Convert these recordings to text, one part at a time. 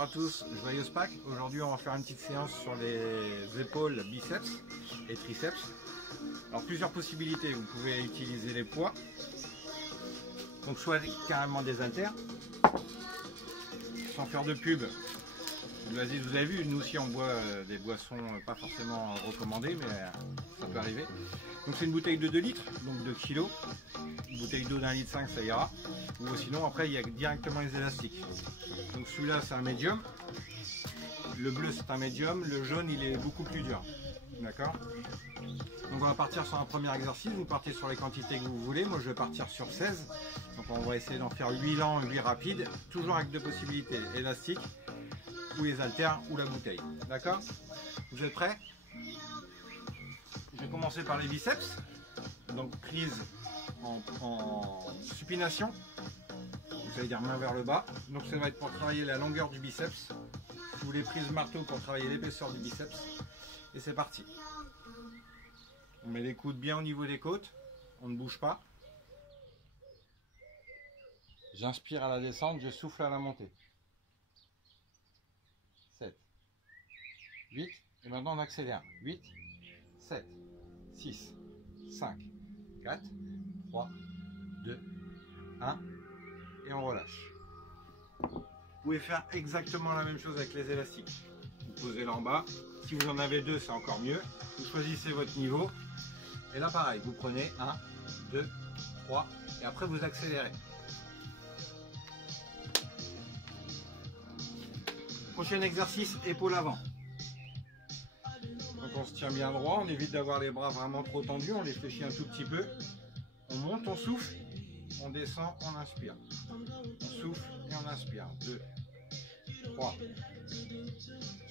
bonjour à tous, joyeuse Pâques. Aujourd'hui on va faire une petite séance sur les épaules, biceps et triceps. Alors plusieurs possibilités, vous pouvez utiliser les poids, donc soit carrément des haltères, sans faire de pub. Vous avez vu, nous aussi on boit des boissons pas forcément recommandées, mais ça peut arriver. Donc c'est une bouteille de 2 litres, donc 2 kg. Une bouteille d'eau d'1,5 litre, ça ira. Ou sinon après il y a directement les élastiques. Donc celui-là c'est un médium. Le bleu c'est un médium. Le jaune il est beaucoup plus dur. D'accord. Donc on va partir sur un premier exercice. Vous partez sur les quantités que vous voulez. Moi je vais partir sur 16. Donc on va essayer d'en faire 8 lents, 8 rapides. Toujours avec 2 possibilités. Élastique, ou les haltères, ou la bouteille. D'accord. Vous êtes prêts? Je vais commencer par les biceps. Donc prise en supination, vous allez dire main vers le bas. Donc ça va être pour travailler la longueur du biceps, ou les prises marteau pour travailler l'épaisseur du biceps. Et c'est parti. On met les coudes bien au niveau des côtes, on ne bouge pas. J'inspire à la descente, je souffle à la montée. 7, 8, et maintenant on accélère. 8, 7, 6, 5, 4, 3, 2, 1, et on relâche. Vous pouvez faire exactement la même chose avec les élastiques. Vous posez là en bas. Si vous en avez 2, c'est encore mieux. Vous choisissez votre niveau. Et là, pareil, vous prenez 1, 2, 3, et après vous accélérez. Prochain exercice, épaule avant. Donc on se tient bien droit, on évite d'avoir les bras vraiment trop tendus, on les fléchit un tout petit peu. On monte, on souffle, on descend, on inspire. On souffle et on inspire. 2, 3,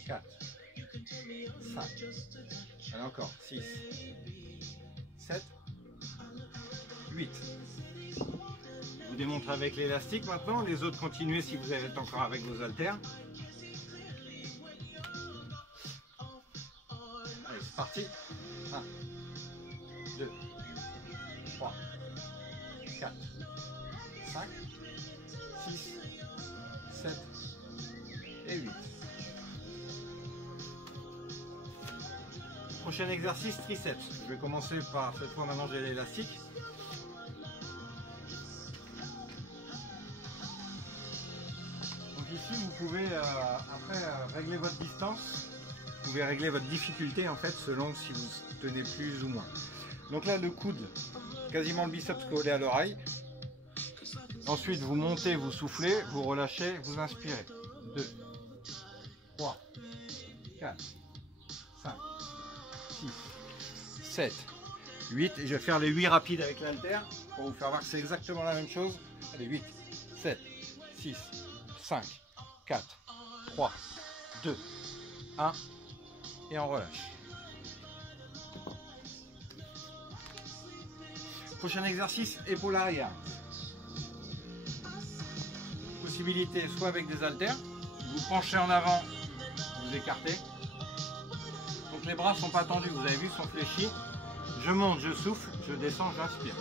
4, 5. Allez encore. 6, 7, 8. Vous démontrez avec l'élastique maintenant. Les autres continuez si vous êtes encore avec vos haltères. Allez, c'est parti. 1, 2, 3, 4, 5, 6, 7 et 8. Prochain exercice, triceps. Je vais commencer par, cette fois maintenant j'ai l'élastique. Donc ici vous pouvez après régler votre distance. Vous pouvez régler votre difficulté en fait selon si vous tenez plus ou moins. Donc là le coude, quasiment le biceps collé à l'oreille. Ensuite vous montez, vous soufflez, vous relâchez, vous inspirez. 2, 3, 4, 5, 6, 7, 8. Et je vais faire les 8 rapides avec l'haltère pour vous faire voir que c'est exactement la même chose. Allez, 8, 7, 6, 5, 4, 3, 2, 1. Et on relâche. Prochain exercice, épaule arrière. Possibilité soit avec des haltères, vous penchez en avant, vous écartez. Donc les bras ne sont pas tendus, vous avez vu, sont fléchis. Je monte, je souffle, je descends, j'inspire.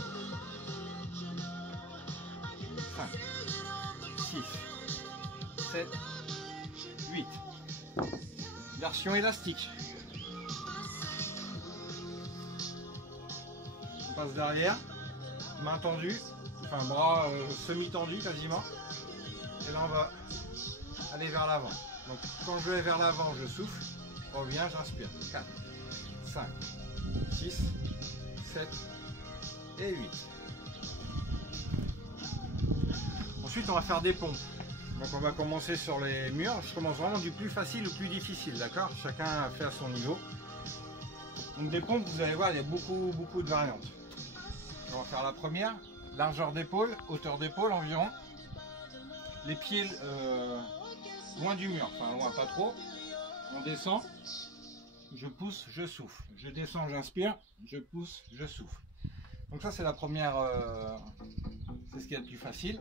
5, 6, 7, 8. Version élastique. On passe derrière, main tendue, enfin bras semi-tendus quasiment. Et là on va aller vers l'avant. Donc quand je vais vers l'avant, je souffle, je reviens, j'inspire. 4, 5, 6, 7 et 8. Ensuite on va faire des pompes. Donc on va commencer sur les murs. Je commence vraiment du plus facile au plus difficile, d'accord? Chacun fait à son niveau. Donc des pompes, vous allez voir, il y a beaucoup de variantes. On va faire la première, largeur d'épaule, hauteur d'épaule environ. Les pieds loin du mur, enfin loin pas trop. On descend, je pousse, je souffle. Je descends, j'inspire, je pousse, je souffle. Donc ça c'est la première, c'est ce qu'il y a de plus facile.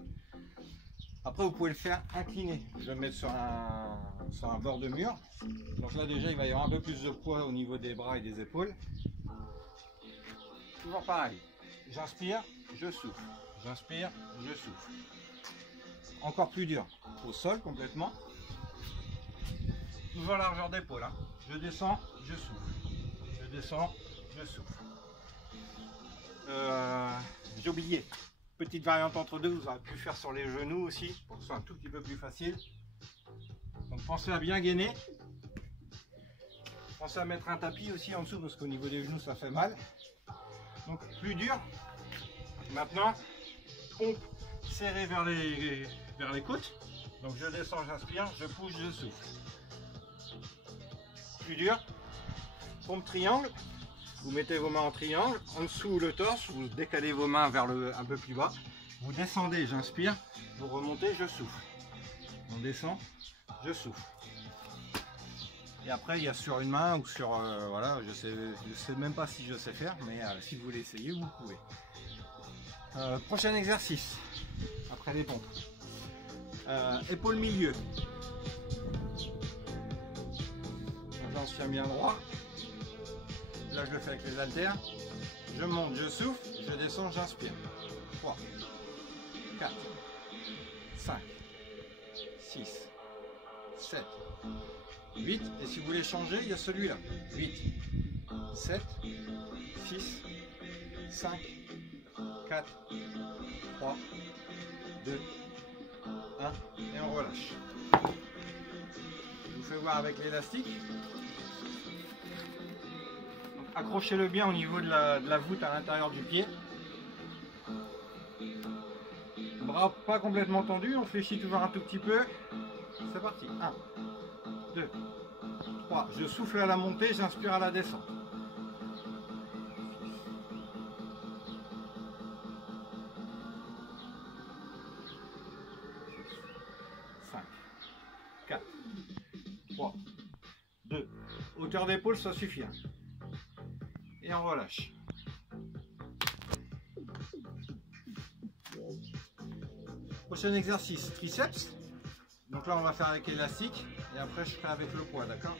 Après vous pouvez le faire incliné. Je vais me mettre sur un bord de mur. Donc là déjà il va y avoir un peu plus de poids au niveau des bras et des épaules. Toujours pareil. J'inspire, je souffle. J'inspire, je souffle. Encore plus dur. Au sol complètement. toujours largeur d'épaule. Hein. Je descends, je souffle. Je descends, je souffle. J'ai oublié. Petite variante entre deux, vous aurez pu faire sur les genoux aussi, pour que ce soit un tout petit peu plus facile. Donc pensez à bien gainer. Pensez à mettre un tapis aussi en dessous, parce qu'au niveau des genoux ça fait mal. Donc plus dur. Maintenant, pompe serrée vers les côtes. Donc je descends, j'inspire, je pousse, je souffle. Plus dur. Pompe triangle. Vous mettez vos mains en triangle, en dessous le torse, vous décalez vos mains vers un peu plus bas. Vous descendez, j'inspire, vous remontez, je souffle. On descend, je souffle. Et après, il y a sur une main ou sur... voilà, je sais même pas si je sais faire, mais si vous voulez essayer, vous pouvez. Prochain exercice, après les pompes. Épaule milieu. J'en tiens bien droit. Là, je le fais avec les haltères. Je monte, je souffle, je descends, j'inspire. 3, 4, 5, 6, 7, 8. Et si vous voulez changer, il y a celui-là. 8, 7, 6, 5, 4, 3, 2, 1. Et on relâche. Je vous fais voir avec l'élastique. Accrochez-le bien au niveau de la voûte à l'intérieur du pied. Bras pas complètement tendus, on fléchit toujours un tout petit peu. C'est parti. 1, 2, 3. Je souffle à la montée, j'inspire à la descente. 5, 4, 3, 2. Hauteur d'épaule, ça suffit. Hein. Et on relâche. Prochain exercice, triceps. Donc là on va faire avec l'élastique et après je ferai avec le poids, d'accord?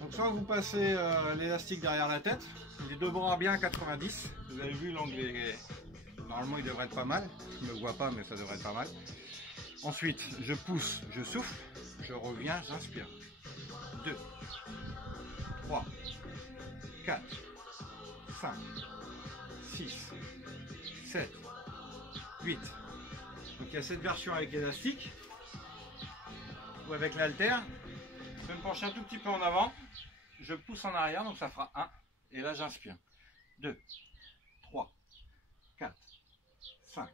Donc soit vous passez l'élastique derrière la tête, les deux bras bien à 90. Vous avez vu l'angle, normalement il devrait être pas mal. Je ne me vois pas mais ça devrait être pas mal. Ensuite je pousse, je souffle, je reviens, j'inspire. 2, 3, 4, 5, 6, 7, 8. Donc il y a cette version avec l'élastique ou avec l'haltère. Je vais me pencher un tout petit peu en avant. Je pousse en arrière, donc ça fera 1. Et là j'inspire. 2, 3, 4, 5,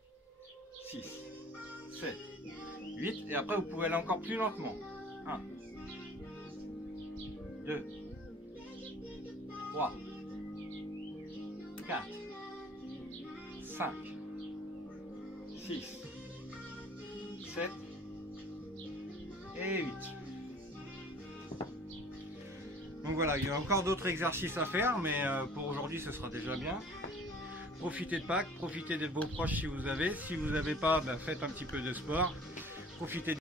6, 7, 8. Et après vous pouvez aller encore plus lentement. 1, 2, 3, 4, 5, 6, 7 et 8. Donc voilà, il y a encore d'autres exercices à faire, mais pour aujourd'hui ce sera déjà bien. Profitez de Pâques, profitez de vos proches si vous avez. Si vous n'avez pas, ben, faites un petit peu de sport. Profitez